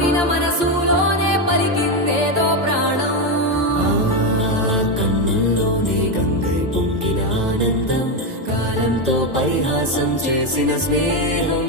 మారిన మనసులోనే పలికిందేదో ప్రాణం. కన్నుల్లోనే గంగై పొంగిన ఆనందం, కాలంతో పరిహాసం చేసిన స్నేహం.